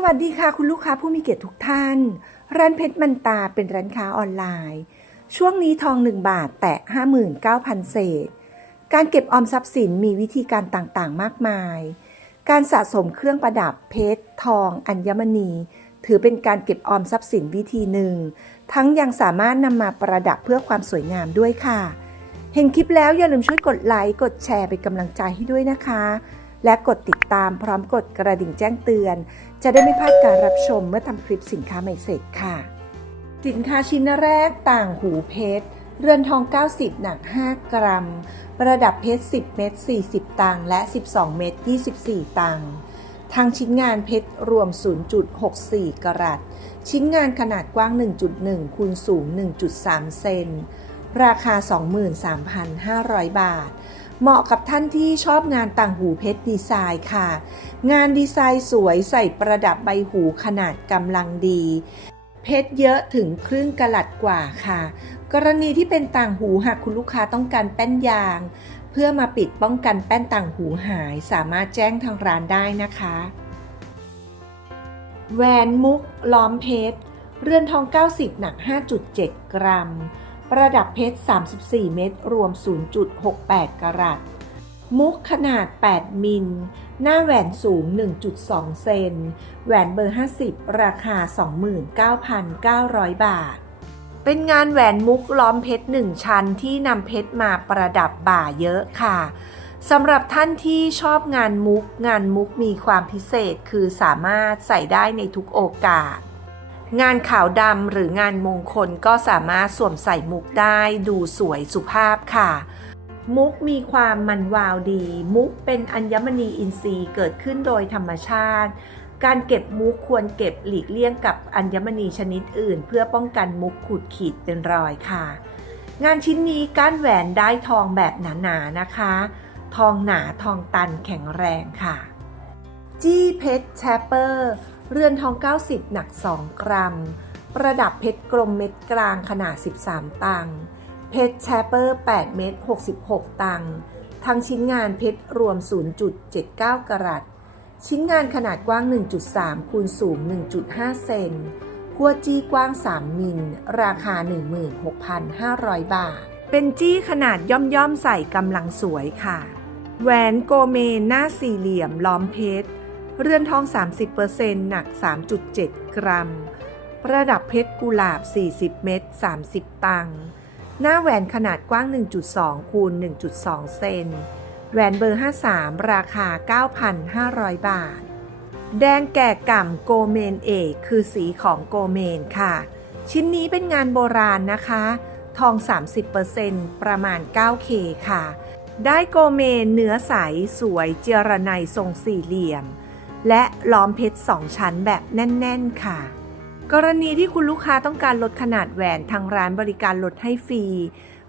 สวัสดีค่ะคุณลูกค้าผู้มีเกียรติทุกท่าน ร้านเพชรมันตาเป็นร้านค้าออนไลน์ ช่วงนี้ทอง 1 บาทแตะ 59,000 เศษ การเก็บออมทรัพย์สินมีวิธีการต่างๆ มากมาย การสะสมเครื่องประดับเพชร ทอง อัญมณี ถือเป็นการเก็บออมทรัพย์สินวิธีหนึ่ง ทั้งยังสามารถนำมาประดับเพื่อความสวยงามด้วยค่ะ เห็นคลิปแล้วอย่าลืมช่วยกดไลค์กดแชร์เป็นกำลังใจให้ด้วยนะคะ และกดติดตามพร้อมกดกระดิ่งแจ้งเตือน จะได้ไม่พลาดการรับชมเมื่อทำคลิปสินค้าใหม่เสร็จค่ะ สินค้าชิ้นแรกต่างหูเพชร เรือนทอง 90 หนัก 5 กรัม ประดับเพชร 10 เม็ด 40 ตังและ 12 เม็ด 24 ตังทางชิ้นงานเพชรรวม 0.64 กรัต ชิ้นงานขนาดกว้าง 1.1คูณสูง 1.3 เซน ราคา 23,500 บาท เหมาะกับท่านที่ชอบงานต่างหูเพชรดีไซน์ค่ะ งานดีไซน์สวยใส่ประดับใบหูขนาดกำลังดี เพชรเยอะถึงครึ่งกะลัดกว่าค่ะ กรณีที่เป็นต่างหูหากคุณลูกค้าต้องการแป้นยาง เพื่อมาปิดป้องกันแป้นต่างหูหายสามารถแจ้งทางร้านได้นะคะแหวนมุกล้อมเพชร เรือนทอง 90 หนัก 5.7 กรัม ประดับเพชร 34 เม็ดรวม 0.68 กรัต มุกขนาด 8 มิล หน้าแหวนสูง 1.2 เซน แหวนเบอร์ 50 ราคา 29,900 บาท เป็นงานแหวนมุกล้อมเพชร 1 ชั้นที่นำเพชรมาประดับบ่าเยอะค่ะสำหรับท่านที่ชอบงานมุก งานมุกมีความพิเศษคือสามารถใส่ได้ในทุกโอกาส งานขาวดำหรืองานมงคลก็สามารถสวมใส่มุกได้ดูสวยสุภาพค่ะ มุกมีความมันวาวดี มุกเป็นอัญมณีอินทรีย์เกิดขึ้นโดยธรรมชาติ การเก็บมุกควรเก็บหลีกเลี่ยงกับอัญมณีชนิดอื่น เพื่อป้องกันมุกขูดขีดเป็นรอยค่ะ งานชิ้นนี้ก้านแหวนได้ทองแบบหนาๆนะคะ ทองหนาทองตันแข็งแรงค่ะ จี้เพชรแชปเปอร์ เรือนทอง 90 หนัก 2 กรัม ประดับเพชรกลมเม็ดกลางขนาด 13 ตัง เพชรแชเปอร์ 8 เม็ด 66 ตัง ทั้งชิ้นงานเพชรรวม 0.79 กรัต ชิ้นงานขนาดกว้าง 1.3 คูณสูง 1.5 เซนขั้วจี้กว้าง 3 มิล ราคา 16,500 บาท เป็นจี้ขนาดย่อมย่อมๆใส่กำลังสวยค่ะ แหวนโกเมนหน้าสี่เหลี่ยมล้อมเพชร เรือนทอง 30%หนัก 3.7 กรัม ประดับเพชรกุหลาบ 40 เม็ด 30 ตังค์ หน้าแหวนขนาดกว้าง 1.2 คูณ 1.2 เซน แหวนเบอร์ 53 ราคา 9,500 บาท แดงแก่ก่ำโกเมนเอกคือสีของโกเมนค่ะ ชิ้นนี้เป็นงานโบราณนะคะ ทอง 30%ประมาณ 9K ค่ะได้โกเมนเนื้อใส สวยเจรไนทรงสี่เหลี่ยม และล้อมเพชรสองชั้นแบบแน่น ๆ ค่ะ กรณีที่คุณลูกค้าต้องการลดขนาดแหวนทางร้านบริการลดให้ฟรี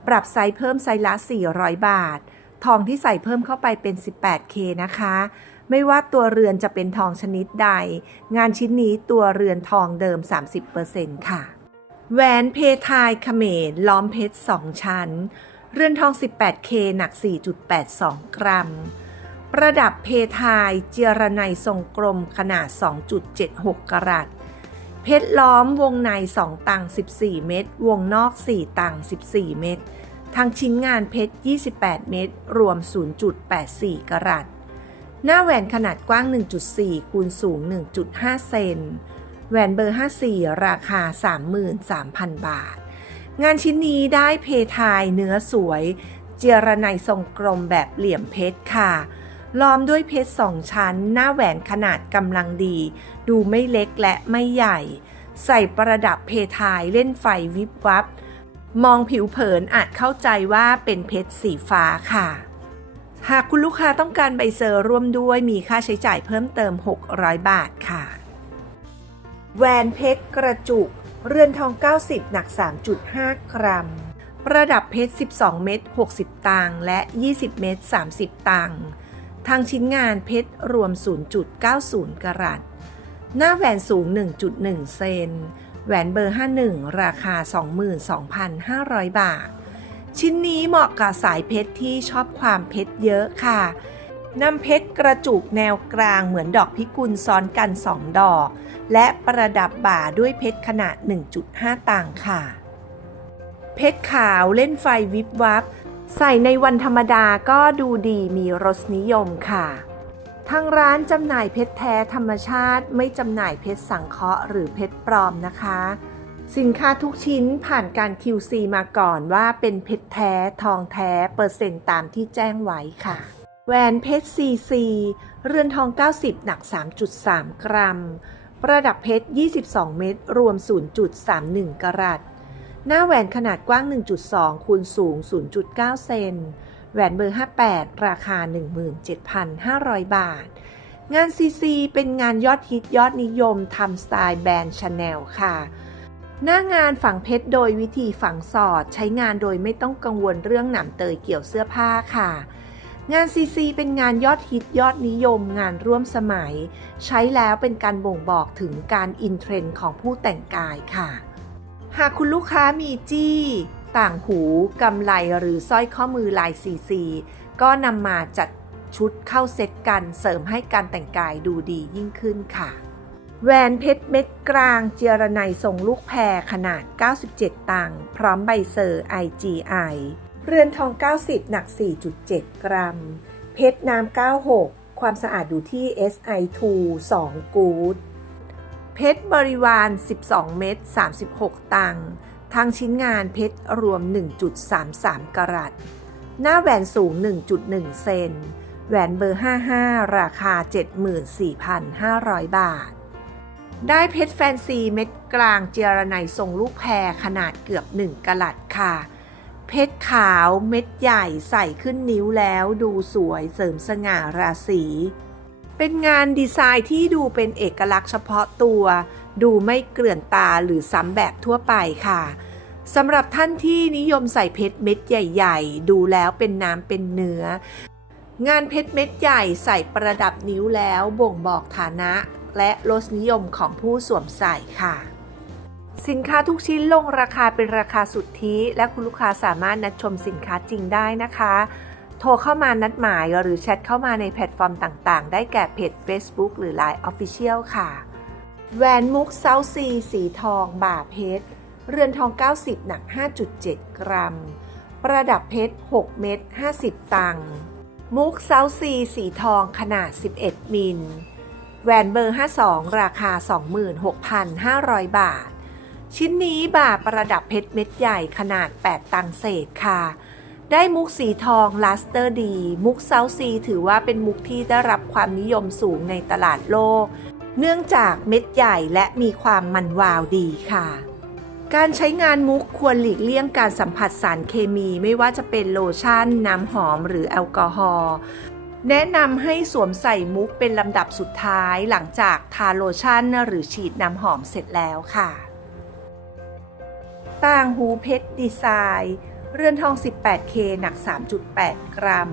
ปรับไซส์เพิ่มไซส์ละ 400 บาท ทองที่ใส่เพิ่มเข้าไปเป็น 18K นะคะ ไม่ว่าตัวเรือนจะเป็นทองชนิดใด งานชิ้นนี้ตัวเรือนทองเดิม 30%ค่ะ แหวนเพทายเขมรล้อมเพชร 2 ชั้น เรือนทอง 18K หนัก 4.82 กรัม ประดับเพทายเจรไนทรงกลมขนาด 2.76 กรัต เพชรล้อมวงใน 2 ตัง 14 เม็ด วงนอก 4 ตัง 14 เม็ด ทั้งชิ้นงานเพชร 28 เม็ด รวม 0.84 กรัต หน้าแหวนขนาดกว้าง 1.4 คูณสูง 1.5 เซน แหวนเบอร์ 54 ราคา 33,000 บาท งานชิ้นนี้ได้เพทายเนื้อสวย เจรไนทรงกลมแบบเหลี่ยมเพชรค่ะ ล้อมด้วยเพชรสองชั้น หน้าแหวนขนาดกำลังดี ดูไม่เล็กและไม่ใหญ่ ใส่ประดับเพทายเล่นไฟวิบวับ มองผิวเผินอาจเข้าใจว่าเป็นเพชรสีฟ้าค่ะ หากคุณลูกค้าต้องการใบเซอร์ร่วมด้วยมีค่าใช้จ่ายเพิ่มเติม 600 บาทค่ะ แหวนเพชรกระจุก เรือนทอง 90 หนัก 3.5 กรัมประดับเพชร 12 เม็ด60 ตังค์และ 20 เม็ด30 ตังค์ ทางชิ้นงานเพชรรวม 0.90 กรัต หน้าแหวนสูง 1.1 เซน แหวนเบอร์ 51 ราคา 22,500 บาท ชิ้นนี้เหมาะกับสายเพชรที่ชอบความเพชรเยอะค่ะนำเพชรกระจุกแนวกลางเหมือนดอกพิกุลซ้อนกันสองดอก และประดับบ่าด้วยเพชรขนาด 1.5 ต่างค่ะ เพชรขาวเล่นไฟวิบวับ ใส่ในวันธรรมดาก็ดูดีมีรสนิยมค่ะ ทางร้านจำหน่ายเพชรแท้ธรรมชาติไม่จำหน่ายเพชรสังเคราะห์หรือเพชรปลอมนะคะ สินค้าทุกชิ้นผ่านการ QC มาก่อนว่าเป็นเพชรแท้ทองแท้เปอร์เซ็นต์ตามที่แจ้งไว้ค่ะ แหวนเพชร CC เรือนทอง 90 หนัก 3.3 กรัม ประดับเพชร 22 เม็ดรวม 0.31 กรัต หน้าแหวนขนาดกว้าง 1.2 คูณสูง 0.9 เซน แหวนเบอร์ 58 ราคา 17,500 บาท งาน CC เป็นงานยอดฮิตยอดนิยมทำสไตล์แบรนด์ชาแนลค่ะ หน้างานฝังเพชรโดยวิธีฝังสอด ใช้งานโดยไม่ต้องกังวลเรื่องหนำเตยเกี่ยวเสื้อผ้าค่ะงาน CC เป็นงานยอดฮิตยอดนิยมงานร่วมสมัย ใช้แล้วเป็นการบ่งบอกถึงการอินเทรนด์ของผู้แต่งกายค่ะ หากคุณลูกค้ามีจี้ ต่างหูกำไลหรือสร้อยข้อมือลาย CC ก็นำมาจัดชุดเข้าเซตกันเสริมให้การแต่งกายดูดียิ่งขึ้นค่ะแหวนเพชรเม็ดกลางเจรไนทรงลูกแพรขนาด 97 ตังค์พร้อมใบเซอร์ IGI เรือนทอง 90 หนัก 4.7 กรัม เพชรน้ำ 96 ความสะอาดอยู่ที่ SI2 2กูด เพชรบริวาร 12 เม็ด 36 ตังค์ทางชิ้นงานเพชรรวม 1.33 กรัต หน้าแหวนสูง 1.1 เซน แหวนเบอร์ 55 ราคา 74,500 บาท ได้เพชรแฟนซีเม็ดกลางเจรไนทรงลูกแพรขนาดเกือบ 1กะลัดค่ะ เพชรขาวเม็ดใหญ่ใส่ขึ้นนิ้วแล้วดูสวยเสริมสง่าราศี เป็นงานดีไซน์ที่ดูเป็นเอกลักษณ์เฉพาะตัว ดูไม่เกลื่อนตาหรือซ้ำแบบทั่วไปค่ะสำหรับท่านที่นิยมใส่เพชรเม็ดใหญ่ ๆ ดูแล้วเป็นน้ำเป็นเนื้อ งานเพชรเม็ดใหญ่ใส่ประดับนิ้วแล้วบ่งบอกฐานะและรสนิยมของผู้สวมใส่ค่ะ สินค้าทุกชิ้นลงราคาเป็นราคาสุทธิ และคุณลูกค้าสามารถนัดชมสินค้าจริงได้นะคะ โทรเข้ามานัดหมายหรือแชทเข้ามาในแพลตฟอร์มต่างๆ ได้แก่เพจ Facebook หรือ Line Official ค่ะแหวนมุกเซาซีสีทอง บ่าเพชร เรือนทอง 90 หนัก 5.7 กรัม ประดับเพชร 6 เม็ด 50 ตังค์ มุกเซาซีสีทองขนาด 11 มิล แหวนเบอร์ 52 ราคา 26,500 บาท ชิ้นนี้บ่าประดับเพชรเม็ดใหญ่ขนาด 8 ตังเศษค่ะ ได้มุกสีทองลาสเตอร์ดี มุกเซาซีถือว่าเป็นมุกที่ได้รับความนิยมสูงในตลาดโลก เนื่องจากเม็ดใหญ่และมีความมันวาวดีค่ะ การใช้งานมุกควรหลีกเลี่ยงการสัมผัสสารเคมีไม่ว่าจะเป็นโลชั่น น้ำหอมหรือแอลกอฮอล์แนะนำให้สวมใส่มุกเป็นลำดับสุดท้ายหลังจากทาโลชั่นหรือฉีดน้ำหอมเสร็จแล้วค่ะ ต่างหูเพชรดีไซน์ เรือนทอง 18K หนัก 3.8 กรัม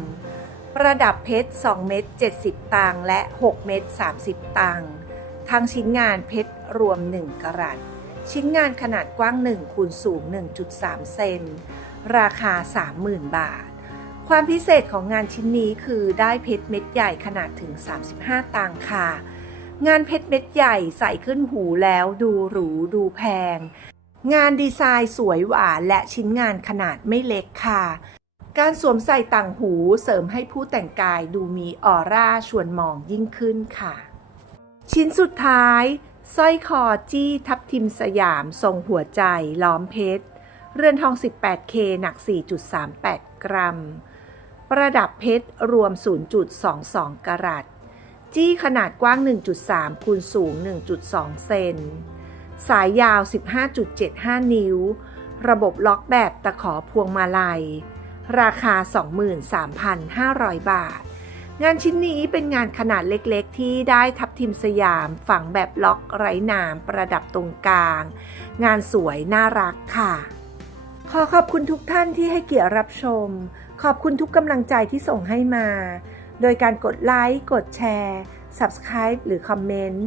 ประดับเพชร 2 เม็ด 70 ตังและ 6 เม็ด 30 ตังค์ทางชิ้นงานเพชรรวม 1 กรัต ชิ้นงานขนาดกว้าง 1 คูณสูง 1.3 เซน ราคา 30,000 บาท ความพิเศษของงานชิ้นนี้คือได้เพชรเม็ดใหญ่ขนาดถึง 35 ตังค่ะ งานเพชรเม็ดใหญ่ใส่ขึ้นหูแล้วดูหรูดูแพง งานดีไซน์สวยหวานและชิ้นงานขนาดไม่เล็กค่ะ การสวมใส่ต่างหูเสริมให้ผู้แต่งกายดูมีออร่าชวนมองยิ่งขึ้นค่ะ ชิ้นสุดท้ายสร้อยคอจี้ทับทิมสยามทรงหัวใจล้อมเพชร เรือนทอง 18K หนัก 4.38 กรัม ประดับเพชรรวม 0.22 กรัตจี้ขนาดกว้าง 1.3คูณสูง 1.2 เซน สายยาว 15.75 นิ้ว ระบบล็อกแบบตะขอพวงมาลัย ราคา 23,500 บาท งานชิ้นนี้เป็นงานขนาดเล็กๆ ที่ได้ทับทิมสยามฝังแบบล็อกไร้หนามประดับตรงกลาง งานสวยน่ารักค่ะ ขอขอบคุณทุกท่านที่ให้เกียรติรับชม ขอบคุณทุกกำลังใจที่ส่งให้มา โดยการกดไลค์ กดแชร์ Subscribe หรือคอมเมนต์